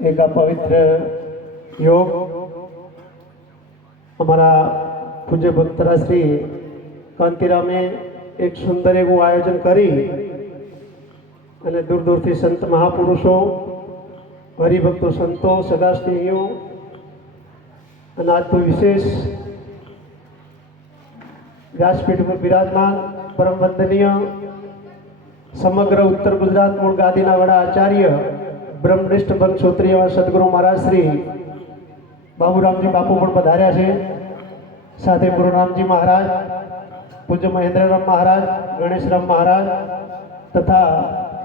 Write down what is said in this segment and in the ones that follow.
એક આ પવિત્ર યોગ અમારા પૂજ્ય ભક્તરા શ્રી કાંતિરામે એક સુંદર એવું આયોજન કરી અને દૂર દૂરથી સંત મહાપુરુષો, હરિભક્તો સંતો સદાસ્નેહીઓ અને અને તો વિશેષ વ્યાસપીઠ પર બિરાજમાન, પરમ વંદનીય, સમગ્ર ઉત્તર ગુજરાત મૂળ ગાદીના વડા આચાર્ય બ્રહ્મનિષ્ઠ બંધ એવા સદગુરુ મહારાજ શ્રી બાબુરામજી બાપુ પણ પધાર્યા છે. સાથે ગુરુરામજી મહારાજ, પૂજ્ય મહેન્દ્રરામ મહારાજ, ગણેશરામ મહારાજ તથા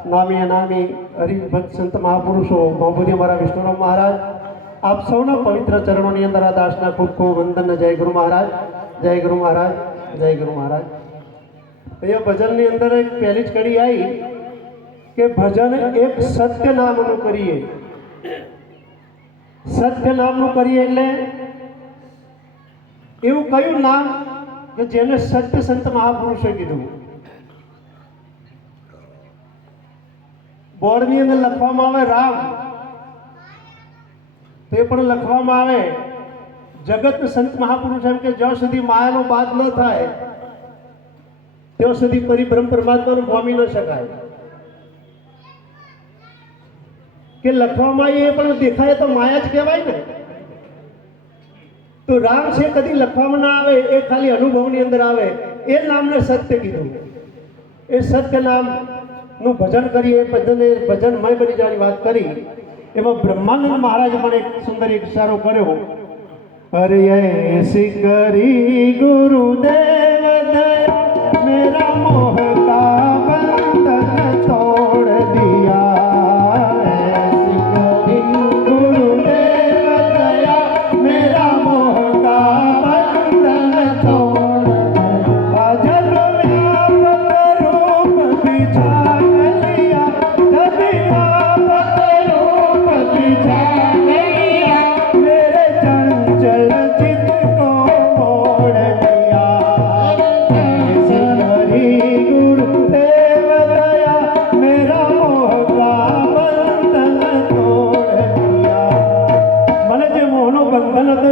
નામી અનામી હરિભક્ત સંત મહાપુરુષો મહાબુદ્ધિ મારા વિષ્ણુરામ મહારાજ, આપ સૌના પવિત્ર ચરણોની અંદર આ દાસના ખૂબ ખૂબ વંદન. જય ગુરુ મહારાજ, જય ગુરુ મહારાજ, જય ગુરુ મહારાજ. અહીંયા ભજનની અંદર એક પહેલી જ કડી આવી કે ભજન એક સત્ય નામનું કરીએ. સત્ય નામનું કરીએ એટલે એવું કયું નામ કે જેને સત્ય સંત મહાપુરુષે કીધું? બોર્ડની અંદર લખવામાં આવે રામ. તે પણ લખવામાં આવે, જગત સંત મહાપુરુષ એમ કે જ્યાં સુધી માયાનો બાદ ન થાય, ત્યાં સુધી પરિબ્રહ્મ પરમાત્માનું પામી ન શકાય. કે લખવામાં એ પણ દેખાય તો માયા જ કહેવાય ને. તો રામ છે કદી લખવામાં ના આવે, એ ખાલી અનુભવની અંદર આવે. એ નામને સત્ય કીધું. એ સત્ય નામનું ભજન કરીએ ભજન ભજનમય બની જવાની વાત કરી. એમાં બ્રહ્માનંદ મહારાજ પણ એક સુંદર ઇશારો કર્યો. અરે એસી કરી ગુરુદેવ મેરા મોહ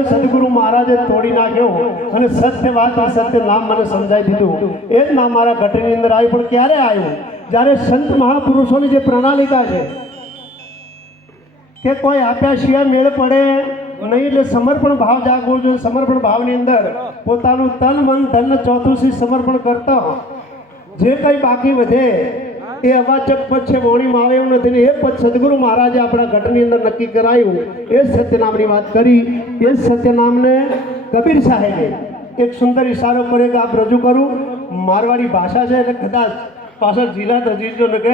સદગુરુ મહારાજે તોડી નાખ્યો અને સત્ય વાત સત્ય નામ મને સમજાવી દીધું એ જ નામ મારા ઘટની અંદર આવ્યું પણ ક્યારે આવ્યું જ્યારે સંત મહાપુરુષોની જે પ્રણાલિકા છે કે કોઈ આપ્યા મેળ પડે નહીં એટલે સમર્પણ ભાવ જાગવો જોઈએ સમર્પણ ભાવની અંદર પોતાનું તન મન ધન ચોથું સમર્પણ કરતા જે કંઈ બાકી વધે એ અવાચક પદ છે વોણીમાં આવે એવું નથી એ પદ સદગુરુ મહારાજે આપણા ઘટની અંદર નક્કી કરાયું. એ સત્યનામની વાત કરી. એ સત્યનામને કબીર સાહેબે એક સુંદર ઇશારો કર્યો કે આપ રજૂ કરું. મારવાડી ભાષા છે એટલે કદાચ પાછળ જિલ્લા તજીજો ને કે